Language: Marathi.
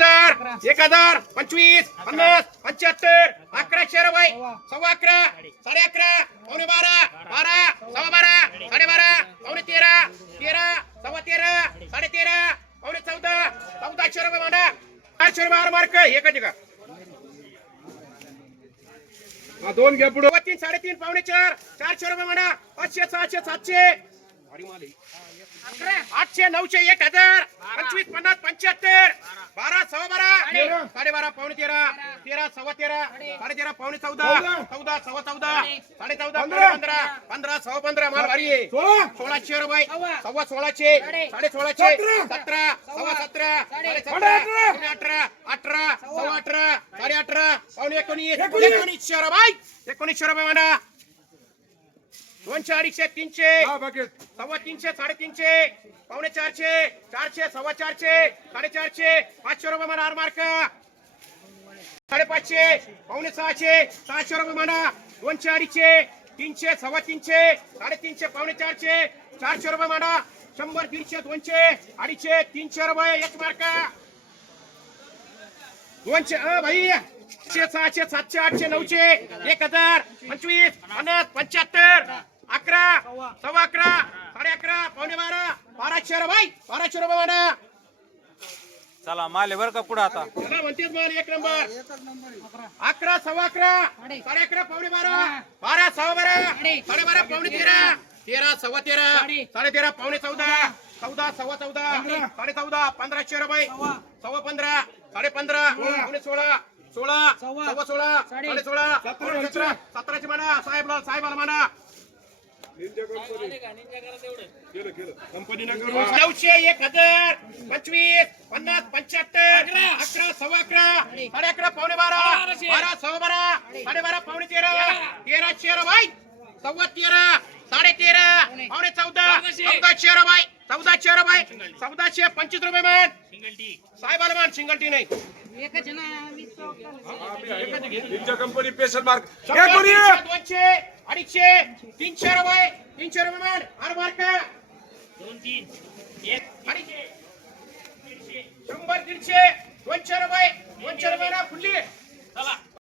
हजार एक हजार पंचवीस पन्नास पंच्याहत्तर अकराशे रुपये सव्वा. अकरा साडे. अकरा पावणे बारा बारा. सव्वा. बारा साडे. बारा पावणे तेरा तेरा सव्वा तेरा साडे. तेरा पावणे चौदा चौदाशे रुपये मांडा. चारशे रुपये आर मार्क एकच का हा, दोन घ्या पुढे. तीन साडेतीन पावणे चार चारशे रुपये म्हणा पाचशे सहाशे सातशे. आठशे नऊशे एक हजार. पंचवीस पन्नास पंच्याहत्तर. बारा सव्वा बारा. साडे बारा पावणे तेरा. तेरा सव्वा तेरा. साडे तेरा पावणे चौदा. चौदा सव्वा चौदा. साडे चौदा पंधरा. पंधरा सव्वा पंधरा. माल भारी आहे सोळा. सोळाशे रुपये. सव्वा. सोळाशे. साडे सोळाशे सतरा. सव्वा सतरा. साडे सतरा. अठरा. अठरा. सव्वा. अठरा. साडे अठरा. पावणे एकोणीस. एकोणीसशे रुपये एकोणीसशे रुपये म्हणा दोनशे अडीचशे तीनशे. सव्वा तीनशे साडेतीनशे. पावणे चारशे चारशे सव्वा चारशे साडेचारशे. पाचशे रुपये म्हणा मार्क. साडेपाचशे पावणे सहाशे सहाशे रुपये म्हणा दोनशे अडीचशे तीनशे सव्वा तीनशे साडेतीनशे पावणे चारशे चारशे रुपये म्हणा शंभर दीडशे दोनशे अडीचशे तीनशे रुपये एक मार्क. दोनशे अ भाई. सहाशे सहाशे सातशे आठशे नऊशे एक हजार पंचवीस पन्नास पंच्याहत्तर. अकरा सव्वा अकरा साडे अकरा पावणे बारा बाराशे रुपये बाराशे रुपये म्हणा चला माले बर का पुढे आता. चला म्हणतेच माल एक नंबर. अकरा सव्वा अकरा साडे अकरा पावणे बारा बारा सव्वा बारा साडे बारा पावणे तेरा. तेरा सव्वा तेरा साडे तेरा पावणे चौदा चौदा सव्वा चौदा साडे चौदा पंधराशे रुपये सव्वा पंधरा साडे पंधरा पावणे सोळा सोळा सव्वा सोळा साडे सोळा सतरा सतराशे म्हणा साहेबला साहेबाला म्हणा. नऊशे एक हजार पंचवीस पन्नास पंच्याहत्तर अकरा. सव्वा अकरा साडे अकरा पावणे बारा बारा सव्वा बारा साडे बारा पावणे तेरा तेराशे रुपये सव्वा तेरा साडे तेरा पावणे चौदा चौदाशे रुपये चौदाशे रुपये चौदाशे पंचवीस रुपये मान साहेबाला मान सिंगल टी नाही. कंपनी पेशल मार्क दोनशे अडीचशे तीनशे रुपये तीनशे रुपये मान हर मार्क दोन तीन. एक अडीचशे शंभर दीडशे दोनशे रुपये दोनशे रुपये ना फुल्ली.